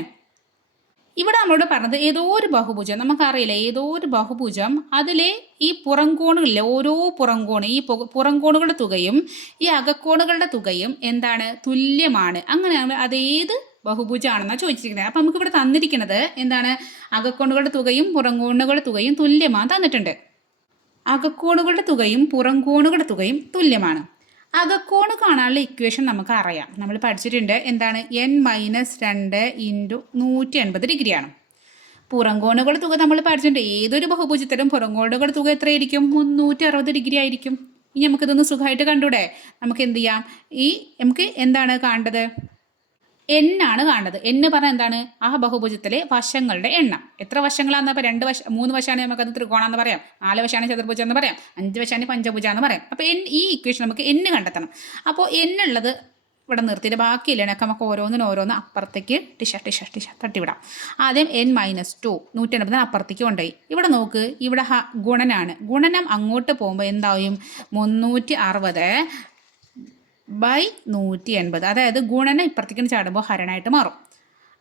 ഇവിടെ നമ്മളോട് പറഞ്ഞത് ഏതോ ഒരു ബഹുഭുജം നമുക്കറിയില്ല ഏതോ ഒരു ബഹുഭുജം അതിലെ ഈ പുറംകോണുകളിലെ ഓരോ പുറംകോണ് ഈ പുറംകോണുകളുടെ തുകയും ഈ അകക്കോണുകളുടെ തുകയും എന്താണ് തുല്യമാണ്. അങ്ങനെയാണ് അതേത് ബഹുഭുജമാണെന്നാണ് ചോദിച്ചിരിക്കുന്നത്. അപ്പം നമുക്ക് ഇവിടെ തന്നിരിക്കുന്നത് എന്താണ് അകക്കോണുകളുടെ തുകയും പുറംകോണുകളുടെ തുകയും തുല്യമാണ് തന്നിട്ടുണ്ട്. അകക്കോണുകളുടെ തുകയും പുറംകോണുകളുടെ തുകയും തുല്യമാണ്. അകക്കോണ് കാണാനുള്ള ഇക്വേഷൻ നമുക്ക് അറിയാം. നമ്മൾ പഠിച്ചിട്ടുണ്ട് എന്താണ് n-2 ഇൻറ്റു 180 ഡിഗ്രിയാണ്. പുറംകോണുകളുടെ തുക നമ്മൾ പഠിച്ചിട്ടുണ്ട്. ഏതൊരു ബഹുഭുജത്തിലും പുറംകോണുകളുടെ തുക എത്രയായിരിക്കും 360 ഡിഗ്രി ആയിരിക്കും. ഇനി നമുക്കിതൊന്ന് സുഖമായിട്ട് കണ്ടൂടെ. നമുക്ക് എന്ത് ചെയ്യാം നമുക്ക് എന്താണ് കാണേണ്ടത് n ആണ് കാണേണ്ടത്. n പറഞ്ഞാൽ എന്താണ് ആ ബഹുഭുജത്തിലെ വശങ്ങളുടെ എണ്ണം. എത്ര വശങ്ങളാണെന്ന് അപ്പോൾ 3 വശമാണെങ്കിൽ നമുക്കത് ത്രികോണമെന്ന് പറയാം. 4 വശമാണെങ്കിൽ ചതുർഭുജം എന്ന് പറയാം. 5 വശമാണെങ്കിൽ പഞ്ചഭുജം എന്ന് പറയാം. അപ്പോൾ ഈ ഇക്വേഷൻ നമുക്ക് n കണ്ടെത്തണം. അപ്പോൾ n ഉള്ളത് ഇവിടെ നിർത്തിയിട്ട് ബാക്കിയില്ലണൊക്കെ നമുക്ക് ഓരോന്ന് അപ്പുറത്തേക്ക് ടിഷ തട്ടിവിടാം. ആദ്യം n-2 180 അപ്പുറത്തേക്ക് കൊണ്ടുപോയി. ഇവിടെ നോക്ക് ഇവിടെ ഗുണനാണ്. ഗുണനം അങ്ങോട്ട് പോകുമ്പോൾ എന്താവും 360 ബൈ 180. അതായത് ഗുണനം ഇപ്പുറത്തേക്ക് ചാടുമ്പോൾ ഹരണമായിട്ട് മാറും.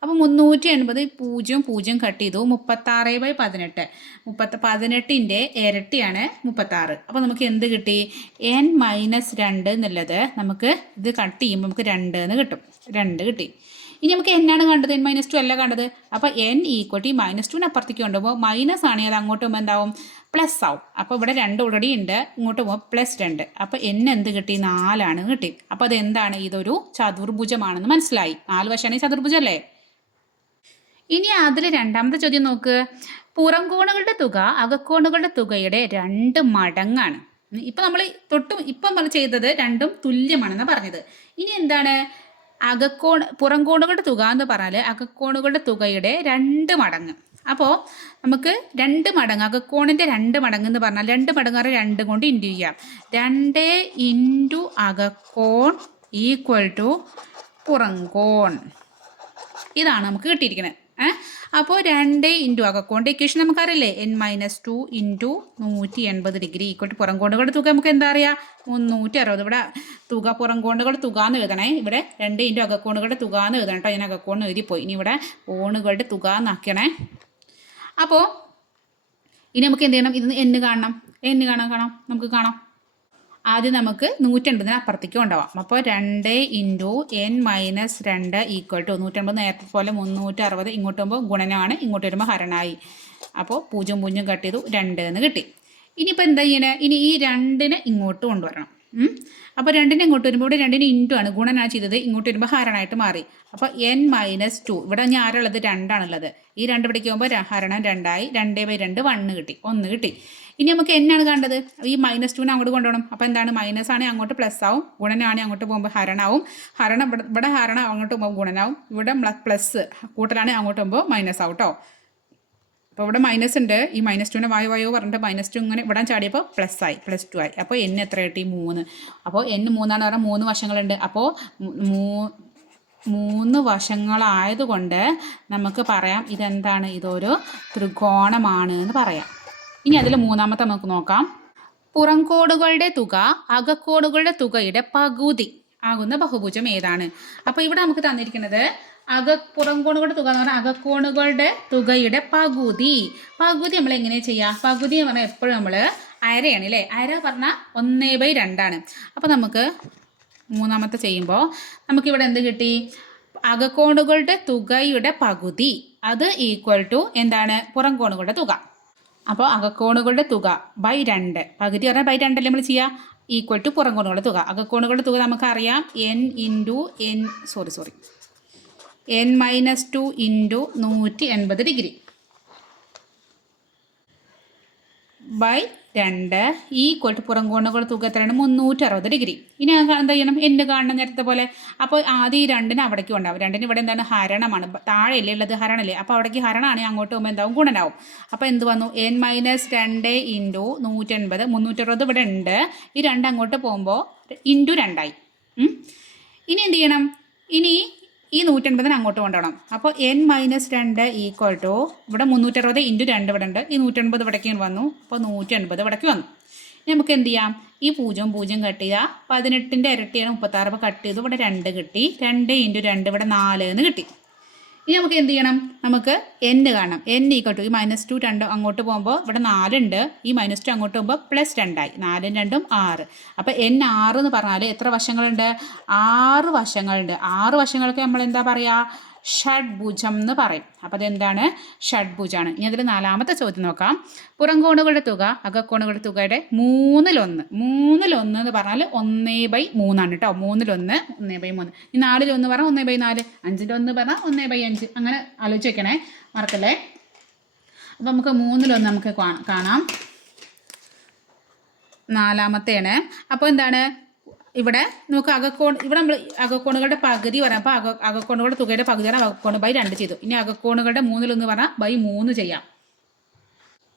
അപ്പോൾ 380 0 കട്ട് ചെയ്തു 36/18 18ൻ്റെ ഇരട്ടിയാണ് 36. അപ്പോൾ നമുക്ക് എന്ത് കിട്ടി n-2 എന്നുള്ളത് നമുക്ക് ഇത് കട്ട് ചെയ്യുമ്പോൾ നമുക്ക് 2 എന്ന് കിട്ടും. 2 കിട്ടി. ഇനി നമുക്ക് എന്നാണ് കണ്ടത് n-2 അല്ല കണ്ടത്. അപ്പോൾ n ഈക്വൽ ടു -2 അപ്പുറത്തേക്ക് കൊണ്ടുപോകുമ്പോൾ മൈനസ് ആണെങ്കിൽ അത് അങ്ങോട്ട് പോകുമ്പോൾ എന്താവും പ്ലസ് ആവും. അപ്പോൾ ഇവിടെ 2 ഓൾറെഡി ഉണ്ട്. ഇങ്ങോട്ട് പോകുമ്പോൾ +2. അപ്പോൾ n എന്ത് കിട്ടി 4 കിട്ടി. അപ്പോൾ അതെന്താണ് ഇതൊരു ചതുർഭുജമാണെന്ന് മനസ്സിലായി. 4 വശമാണെങ്കിൽ ചതുർഭുജം അല്ലേ. ഇനി അതിൽ രണ്ടാമത്തെ ചോദ്യം നോക്ക്. പുറംകോണുകളുടെ തുക അകക്കോണുകളുടെ തുകയുടെ 2 മടങ്ങാണ്. ഇപ്പം നമ്മൾ ഇപ്പം ചെയ്തത് രണ്ടും തുല്യമാണെന്നാണ് പറഞ്ഞത്. ഇനി എന്താണ് പുറംകോണുകളുടെ തുക എന്ന് പറഞ്ഞാൽ അകക്കോണുകളുടെ തുകയുടെ 2 മടങ്ങ്. അപ്പോൾ നമുക്ക് 2 മടങ്ങ് അകക്കോണിൻ്റെ 2 മടങ്ങ് എന്ന് പറഞ്ഞാൽ 2 മടങ്ങ് 2 കൊണ്ട് ഇൻറ്റു ചെയ്യാം. 2 ഇൻറ്റു അകക്കോൺ ഈക്വൽ ടു പുറംകോൺ. ഇതാണ് നമുക്ക് കിട്ടിയിരിക്കുന്നത്. അപ്പോൾ 2 ഇൻറ്റു അകക്കോണിൻ്റെ ഇക്വേഷൻ നമുക്കറിയില്ലേ n-2 into 180 degree equal to പുറംകോണുകളുടെ തുക നമുക്ക് എന്താ അറിയാം 360. ഇവിടെ തുക പുറംകോണുകളുടെ തുക എന്ന് എഴുതണേ. ഇവിടെ 2 ഇൻറ്റു അകക്കോണുകളുടെ തുക എന്ന് എഴുതണം കേട്ടോ. ഞാൻ അകക്കോൺ എഴുതിപ്പോയി. ഇനി ഇവിടെ കോണുകളുടെ തുക എന്നാക്കണേ. അപ്പോൾ ഇനി നമുക്ക് എന്ത് ചെയ്യണം ഇത് n കാണാം നമുക്ക് കാണാം. ആദ്യം നമുക്ക് 180 അപ്പുറത്തേക്ക് കൊണ്ടുപോകാം. അപ്പോൾ 2 ഇൻറ്റു n-2 ഈക്വൽ ടു 180 നേരത്തെ പോലെ 360 ഇങ്ങോട്ട് പോകുമ്പോൾ ഗുണനമാണ് ഇങ്ങോട്ട് വരുമ്പോൾ ഹരണമായി. അപ്പോൾ 0 കട്ട് ചെയ്തു 2 എന്ന് കിട്ടി. ഇനിയിപ്പോൾ എന്താ ചെയ്യണേ ഇനി ഈ 2നെ ഇങ്ങോട്ട് കൊണ്ടുവരണം. അപ്പോൾ 2നെ ഇങ്ങോട്ട് വരുമ്പോൾ ഇവിടെ 2ന് ഇൻറ്റു ആണ് ഗുണനാണ് ചെയ്തത്. ഇങ്ങോട്ട് വരുമ്പോൾ ഹരണമായിട്ട് മാറി. അപ്പോൾ n-2 ഇവിടെ ഞാൻ ആരുള്ളത് 2 ആണുള്ളത്. ഈ 2 ഇവിടേക്ക് പോകുമ്പോൾ ഹരണം 2 ആയി. 2/2 1 കിട്ടി 1 കിട്ടി. ഇനി നമുക്ക് എന്നാണ് കണ്ടത് ഈ -2നെ അങ്ങോട്ട് കൊണ്ടുപോകണം. അപ്പോൾ എന്താണ് മൈനസ് ആണെങ്കിൽ അങ്ങോട്ട് പ്ലസ് ആവും. ഗുണനാണെങ്കിൽ അങ്ങോട്ട് പോകുമ്പോൾ ഹരണമാവും. ഇവിടെ ഹരണം അങ്ങോട്ട് പോകുമ്പോൾ ഗുണനാവും. ഇവിടെ പ്ലസ് കൂട്ടലാണെങ്കിൽ അങ്ങോട്ട് പോകുമ്പോൾ മൈനസ് ആവും കേട്ടോ. അപ്പോൾ ഇവിടെ മൈനസ് ഉണ്ട്. ഈ -2നെ വായോ പറഞ്ഞിട്ട് -2 ഇങ്ങനെ ഇവിടെ ചാടിയപ്പോൾ +2 ആയി. അപ്പോൾ n എത്ര കിട്ടി 3. അപ്പോൾ n 3 പറഞ്ഞാൽ 3 വശങ്ങളുണ്ട്. അപ്പോൾ 3 വശങ്ങളായതുകൊണ്ട് നമുക്ക് പറയാം ഇതെന്താണ് ഇതൊരു ത്രികോണമാണ് എന്ന് പറയാം. ഇനി അതിൽ മൂന്നാമത്തെ നമുക്ക് നോക്കാം. പുറംകോണുകളുടെ തുക അകക്കോണുകളുടെ തുകയുടെ പകുതി ആകുന്ന ബഹുഭുജം ഏതാണ്? അപ്പോൾ ഇവിടെ നമുക്ക് തന്നിരിക്കുന്നത് പുറം കോണുകളുടെ തുക എന്ന് പറഞ്ഞാൽ അകക്കോണുകളുടെ തുകയുടെ പകുതി. പകുതി നമ്മൾ എങ്ങനെ ചെയ്യുക? പകുതി എന്ന് പറഞ്ഞാൽ എപ്പോഴും നമ്മൾ അരയാണ് അല്ലേ? അര പറഞ്ഞാൽ 1/2 അപ്പോൾ നമുക്ക് മൂന്നാമത്തെ ചെയ്യുമ്പോൾ നമുക്കിവിടെ എന്ത് കിട്ടി? അകക്കോണുകളുടെ തുകയുടെ പകുതി അത് ഈക്വൽ ടു എന്താണ്? പുറം കോണുകളുടെ തുക. അപ്പോൾ അകക്കോണുകളുടെ തുക ബൈ 2, പകുതി പറഞ്ഞാൽ ബൈ 2 അല്ലേ നമ്മൾ ചെയ്യുക? ഈക്വൽ ടു പുറം കോണുകളുടെ തുക. അകക്കോണുകളുടെ തുക നമുക്കറിയാം n-2 into 180 degree by 2 equal to പുറം കോണുകളുടെ തുക എത്രയാണ്? 360 ഡിഗ്രി. ഇനി എന്താ ചെയ്യണം? എന്ത് കാണണം നേരത്തെ പോലെ. അപ്പോൾ ആദ്യം ഈ 2 അവിടേക്ക് ഉണ്ടാവും. 2 ഇവിടെ എന്താണ്? ഹരണമാണ്. താഴെയല്ലേ ഉള്ളത്? ഹരണല്ലേ. അപ്പോൾ അവിടേക്ക് ഹരണമാണെങ്കിൽ അങ്ങോട്ട് പോകുമ്പോൾ എന്താവും? ഗുണനാവും. അപ്പോൾ എന്ത് വന്നു? n-2 ഇൻറ്റു 180, 360 ഇവിടെ ഉണ്ട്. ഈ 2 അങ്ങോട്ട് പോകുമ്പോൾ ഇൻറ്റു 2 ആയി. ഇനി എന്ത് ചെയ്യണം? ഇനി ഈ 180 അങ്ങോട്ട് കൊണ്ടുപോകണം. അപ്പോൾ n-2 ഈക്വൽ ടു ഇവിടെ 360 ഇൻറ്റു 2 ഇവിടെ ഉണ്ട്. ഈ 180 ഇവിടേക്ക് വന്നു. അപ്പോൾ 180 ഇവിടേക്ക് വന്നു. ഇനി നമുക്ക് എന്ത് ചെയ്യാം? ഈ 0 കട്ട് ചെയ്യുക. 18ൻ്റെ ഇരട്ടിയാണ് 36. അപ്പോൾ കട്ട് ചെയ്തു. ഇവിടെ 2 കിട്ടി. 2 ഇൻറ്റു 2 ഇവിടെ 4 എന്ന് കിട്ടി. ഇനി നമുക്ക് എന്ത് ചെയ്യണം? നമുക്ക് n കാണണം. n ഈക്വൽ ടു ഈ -2 2 അങ്ങോട്ട് പോകുമ്പോൾ ഇവിടെ 4 ഉണ്ട്. ഈ -2 അങ്ങോട്ട് പോകുമ്പോൾ +2 ആയി. 4 2 6. അപ്പോൾ n 6 എന്ന് പറഞ്ഞാൽ എത്ര വശങ്ങളുണ്ട്? 6 വശങ്ങളുണ്ട്. 6 വശങ്ങൾക്ക് നമ്മൾ എന്താ പറയുക? ഷഡ്ഭുജം എന്ന് പറയും. അപ്പോൾ അതെന്താണ്? ഷഡ്ഭുജമാണ്. ഇനി അതിൽ 4ാമത്തെ ചോദ്യം നോക്കാം. പുറംകോണുകളുടെ തുക അകക്കോണുകളുടെ തുകയുടെ 1/3 എന്ന് പറഞ്ഞാൽ 1/3 ആണ് കേട്ടോ. 1/3 1/3. ഈ 4/1 പറഞ്ഞാൽ 1/4. 5/1 പറഞ്ഞാൽ 1/5. അങ്ങനെ ആലോചിച്ച് വെക്കണേ, മറക്കല്ലേ. അപ്പോൾ നമുക്ക് 1/3 നമുക്ക് കാണാം. 4ാമത്തെയാണ്. അപ്പോൾ എന്താണ്? ഇവിടെ നമുക്ക് ഇവിടെ നമ്മൾ അകക്കോണുകളുടെ പകുതി പറയാം. അപ്പോൾ അകക്കോണുകളുടെ തുകയുടെ പകുതി പറഞ്ഞാൽ അകക്കോണ് ബൈ 2 ചെയ്തു. ഇനി അകക്കോണുകളുടെ 1/3 പറഞ്ഞാൽ ബൈ 3 ചെയ്യാം.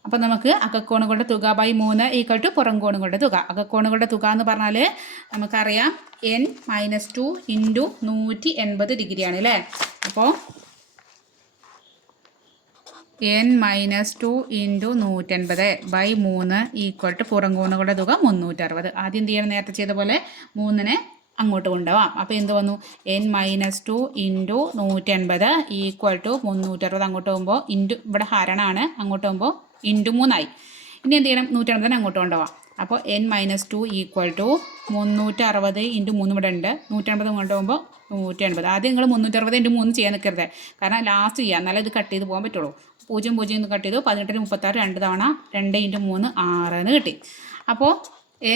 അപ്പോൾ നമുക്ക് അകക്കോണുകളുടെ തുക ബൈ 3 ഈക്വൽ ടു പുറം കോണുകളുടെ തുക. അകക്കോണുകളുടെ തുക എന്ന് പറഞ്ഞാൽ നമുക്കറിയാം n-2 ഇൻറ്റു 180 ഡിഗ്രിയാണ് അല്ലേ. അപ്പോൾ n-2 into 180 by 3 equal to പുറം കോണുകളുടെ തുക 360. ആദ്യം എന്ത് ചെയ്യണം? നേരത്തെ ചെയ്ത പോലെ 3നെ അങ്ങോട്ട് കൊണ്ടുപോവാം. അപ്പോൾ എന്ത് വന്നു? n-2 ഇൻറ്റു 180 ഈക്വൽ ടു 360 അങ്ങോട്ട് പോകുമ്പോൾ ഇൻറ്റു ഇവിടെ ഹരണമാണ്. അങ്ങോട്ട് പോകുമ്പോൾ ഇൻറ്റു 3 ആയി. ഇനി എന്ത് ചെയ്യണം? 180 അങ്ങോട്ട് കൊണ്ടുപോവാം. അപ്പോൾ n-2 ഈക്വൽ ടു 360 ഇൻറ്റു 3 ഇവിടെ ഉണ്ട്. 180 അങ്ങോട്ട് പോകുമ്പോൾ 180. ആദ്യം നിങ്ങൾ 360 ഇൻറ്റു 3 ചെയ്യാൻ നിൽക്കരുത്. കാരണം ലാസ്റ്റ് ചെയ്യാം, എന്നാലേ ഇത് കട്ട് ചെയ്ത് പോകാൻ പറ്റുള്ളൂ. 0 എന്ന് കട്ട് ചെയ്തു. 18 36 2 തവണ 2 ഇൻറ്റു 3 6 എന്ന് കിട്ടി. അപ്പോൾ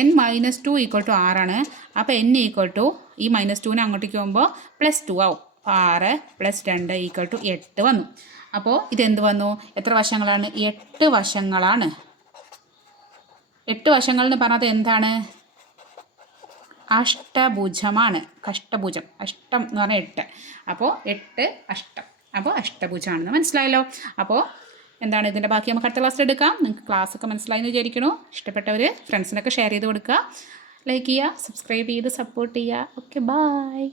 n-2 ഈക്വൽ ടു 6 ആണ്. അപ്പോൾ n ഈക്വൽ ടു ഈ -2നെ അങ്ങോട്ടേക്ക് പോകുമ്പോൾ +2 ആവും. 6 + 2 ഈക്വൽ ടു 8 വന്നു. അപ്പോൾ ഇതെന്ത് വന്നു? എത്ര വശങ്ങളാണ്? 8 വശങ്ങളാണ്. 8 വശങ്ങൾ എന്ന് പറഞ്ഞത് എന്താണ്? അഷ്ടഭുജമാണ്. കഷ്ടഭുജം. അഷ്ടം എന്ന് പറഞ്ഞാൽ 8. അപ്പോൾ 8 അഷ്ടം. അപ്പോൾ അഷ്ടഭുജമാണെന്ന് മനസ്സിലായല്ലോ. അപ്പോൾ എന്താണ് ഇതിൻ്റെ ബാക്കി നമുക്ക് അടുത്ത ക്ലാസ്സിൽ എടുക്കാം. നിങ്ങൾക്ക് ക്ലാസ്സൊക്കെ മനസ്സിലായെന്ന് വിചാരിക്കണു. ഇഷ്ടപ്പെട്ടവർ ഫ്രണ്ട്സിനൊക്കെ ഷെയർ ചെയ്ത് കൊടുക്കുക, ലൈക്ക് ചെയ്യുക, സബ്സ്ക്രൈബ് ചെയ്ത് സപ്പോർട്ട് ചെയ്യുക. Okay, by.